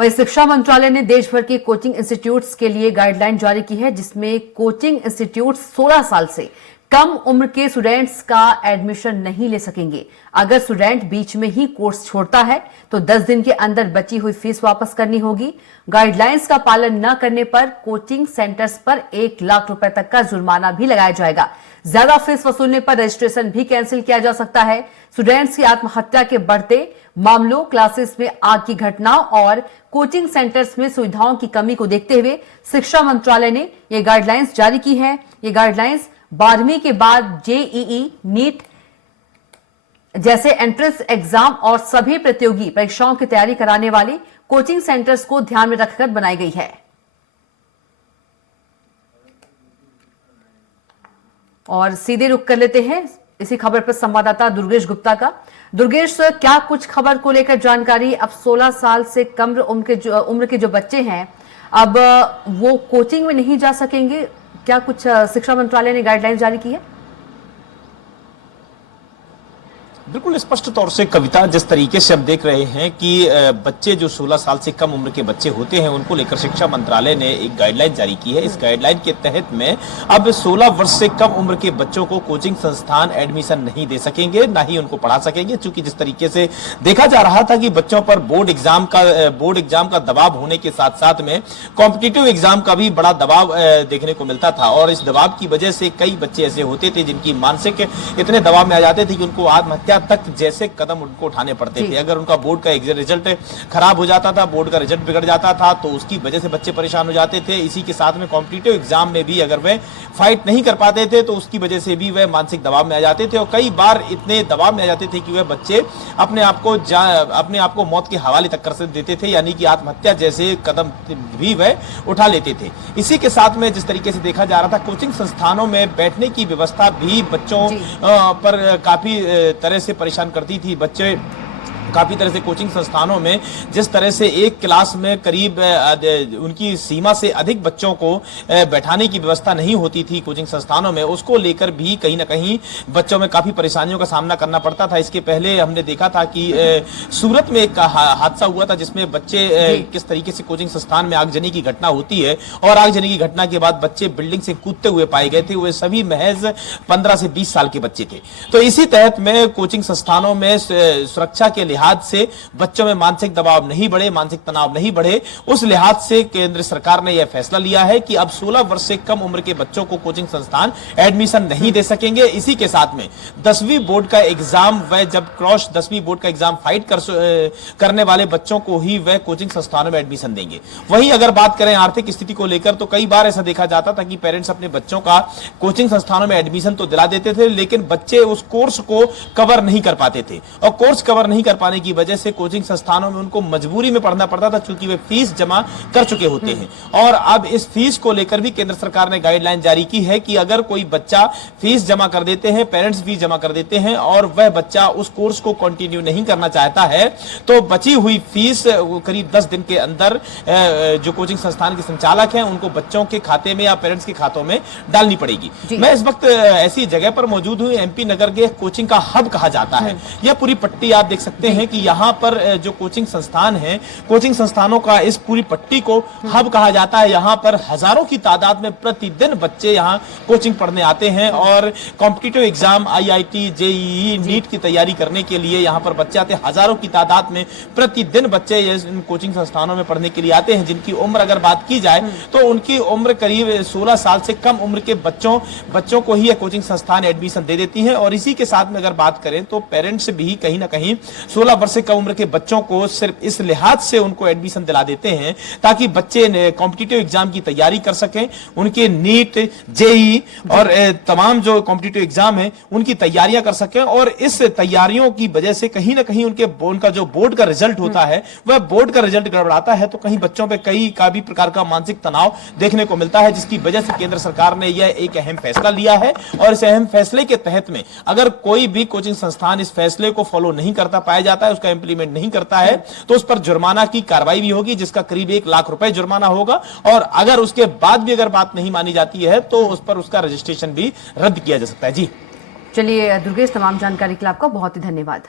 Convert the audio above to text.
वहीं शिक्षा मंत्रालय ने देश भर के कोचिंग इंस्टीट्यूट्स के लिए गाइडलाइन जारी की है, जिसमें कोचिंग इंस्टीट्यूट 16 साल से कम उम्र के स्टूडेंट्स का एडमिशन नहीं ले सकेंगे। अगर स्टूडेंट बीच में ही कोर्स छोड़ता है तो 10 दिन के अंदर बची हुई फीस वापस करनी होगी। गाइडलाइंस का पालन न करने पर कोचिंग सेंटर्स पर 1 लाख रुपए तक का जुर्माना भी लगाया जाएगा। ज्यादा फीस वसूलने पर रजिस्ट्रेशन भी कैंसिल किया जा सकता है। स्टूडेंट्स की आत्महत्या के बढ़ते मामलों, क्लासेस में आग की घटनाओं और कोचिंग सेंटर्स में सुविधाओं की कमी को देखते हुए शिक्षा मंत्रालय ने ये गाइडलाइंस जारी की है। ये गाइडलाइंस 12वीं के बाद जेईई, नीट जैसे एंट्रेंस एग्जाम और सभी प्रतियोगी परीक्षाओं की तैयारी कराने वाले कोचिंग सेंटर्स को ध्यान में रखकर बनाई गई है। और सीधे रुख कर लेते हैं इसी खबर पर संवाददाता दुर्गेश गुप्ता का। दुर्गेश, क्या कुछ खबर को लेकर जानकारी? अब 16 साल से कम उम्र के जो बच्चे हैं, अब वो कोचिंग में नहीं जा सकेंगे। क्या कुछ शिक्षा मंत्रालय ने गाइडलाइन जारी की है? बिल्कुल स्पष्ट तौर से कविता, जिस तरीके से हम देख रहे हैं कि बच्चे जो 16 साल से कम उम्र के बच्चे होते हैं उनको लेकर शिक्षा मंत्रालय ने एक गाइडलाइन जारी की है। इस गाइडलाइन के तहत में अब 16 वर्ष से कम उम्र के बच्चों को कोचिंग संस्थान एडमिशन नहीं दे सकेंगे, ना ही उनको पढ़ा सकेंगे। चूंकि जिस तरीके से देखा जा रहा था कि बच्चों पर बोर्ड एग्जाम का दबाव होने के साथ साथ में कॉम्पिटिटिव एग्जाम का भी बड़ा दबाव देखने को मिलता था, और इस दबाव की वजह से कई बच्चे ऐसे होते थे जिनकी मानसिक इतने दबाव में आ जाते थे कि उनको आत्महत्या तक जैसे कदम उनको उठाने पड़ते थे। अगर उनका बोर्ड का रिजल्ट खराब हो जाता था, बोर्ड का रिजल्ट बिगड़ जाता था, तो उसकी वजह से बच्चे परेशान हो जाते थे। इसी के साथ में कॉम्पिटिटिव एग्जाम में भी अगर वे फाइट नहीं कर पाते थे तो उसकी वजह से भी वे मानसिक दबाव में आ जाते थे, और कई बार इतने दबाव में आ जाते थे कि वे बच्चे अपने आप को मौत के हवाले तक कर देते थे, यानी कि आत्महत्या जैसे कदम भी वे उठा लेते थे। इसी के साथ में जिस तरीके से देखा जा रहा था, कोचिंग संस्थानों में बैठने की व्यवस्था भी बच्चों पर काफी तरह से परेशान करती थी। बच्चे काफी तरह से कोचिंग संस्थानों में जिस तरह से एक क्लास में करीब उनकी सीमा से अधिक बच्चों को बैठाने की व्यवस्था नहीं होती थी कोचिंग संस्थानों में, उसको लेकर भी कहीं ना कहीं बच्चों में काफी परेशानियों का सामना करना पड़ता था। इसके पहले हमने देखा था कि सूरत में एक हादसा हुआ था जिसमें बच्चे किस तरीके से कोचिंग संस्थान में आगजनी की घटना होती है, और आगजनी की घटना के बाद बच्चे बिल्डिंग से कूदते हुए पाए गए थे। वे सभी महज 15 से 20 साल के बच्चे थे। तो इसी तहत में कोचिंग संस्थानों में सुरक्षा के लिहाज से बच्चों में मानसिक दबाव नहीं बढ़े, मानसिक तनाव नहीं बढ़े, उस लिहाज से केंद्र सरकार ने यह फैसला लिया है कि अब 16 वर्ष से कम उम्र के बच्चों को कोचिंग संस्थान एडमिशन नहीं दे सकेंगे। इसी के साथ में 10वीं बोर्ड का एग्जाम वह जब क्रॉस 10वीं बोर्ड का एग्जाम फाइट करने वाले बच्चों को ही वह कोचिंग संस्थानों में एडमिशन देंगे। वहीं अगर बात करें आर्थिक स्थिति को लेकर, तो कई बार ऐसा देखा जाता था कि पेरेंट्स अपने बच्चों का कोचिंग संस्थानों में एडमिशन तो दिला देते थे, लेकिन बच्चे उस कोर्स को कवर नहीं कर पाते थे, और कोर्स कवर नहीं कर पाने की वजह से कोचिंग संस्थानों में उनको मजबूरी में पढ़ना पड़ता था, चूंकि वे फीस जमा कर चुके होते हैं। और अब इस फीस को लेकर भी केंद्र सरकार ने गाइडलाइन जारी की है कि अगर कोई बच्चा फीस जमा कर देते हैं, पेरेंट्स फीस जमा कर देते हैं, और वह बच्चा उस कोर्स को कंटिन्यू नहीं करना चाहता है, तो बची हुई फीस करीब 10 दिन के अंदर जो कोचिंग संस्थान के संचालक हैं उनको बच्चों के खाते में या पेरेंट्स के खातों में डालनी पड़ेगी। मैं इस वक्त ऐसी जगह पर मौजूद हूं, एमपी नगर के कोचिंग का हब कहा जाता है। यह पूरी पट्टी आप देख सकते हैं कि यहाँ पर जो कोचिंग संस्थान है, कोचिंग संस्थानों का इस पूरी पट्टी को हब कहा जाता है। यहाँ पर हजारों की तादाद में प्रतिदिन बच्चे यहाँ कोचिंग पढ़ने आते हैं, और competitive exam IIT, JEE, NEET की तैयारी करने के लिए यहाँ पर बच्चे आते हैं। हजारों की तादाद में प्रतिदिन बच्चे इन कोचिंग संस्थानों में पढ़ने के लिए आते हैं, जिनकी उम्र अगर बात की जाए तो उनकी उम्र करीब 16 साल से कम उम्र के बच्चों को ही कोचिंग संस्थान एडमिशन दे देती है। और इसी के साथ में अगर बात करें तो पेरेंट्स भी कहीं ना कहीं 16 वर्ष से कम उम्र के बच्चों को सिर्फ इस लिहाज से उनको एडमिशन दिला देते हैं ताकि बच्चे कॉम्पिटिटिव एग्जाम की तैयारी कर सकें, उनके नीट, जेईई और तमाम जो कॉम्पिटिटिव एग्जाम है उनकी तैयारियां कर सकें। और इस तैयारियों की वजह से कहीं ना कहीं उनका जो बोर्ड का रिजल्ट होता है, वह बोर्ड का रिजल्ट गड़बड़ाता है, तो कहीं बच्चों पे कई भी प्रकार का मानसिक तनाव देखने को मिलता है, जिसकी वजह से केंद्र सरकार ने यह एक अहम फैसला लिया है। और इस अहम फैसले के तहत में अगर कोई भी कोचिंग संस्थान इस फैसले को फॉलो नहीं करता पाया जाता है, उसका इंप्लीमेंट नहीं करता है, तो उस पर जुर्माना की कार्रवाई भी होगी, जिसका करीब 1 लाख रुपए जुर्माना होगा। और अगर उसके बाद भी अगर बात नहीं मानी जाती है तो उस पर उसका रजिस्ट्रेशन भी रद्द किया जा सकता है। जी चलिए दुर्गेश, तमाम जानकारी के लिए आपका बहुत ही धन्यवाद।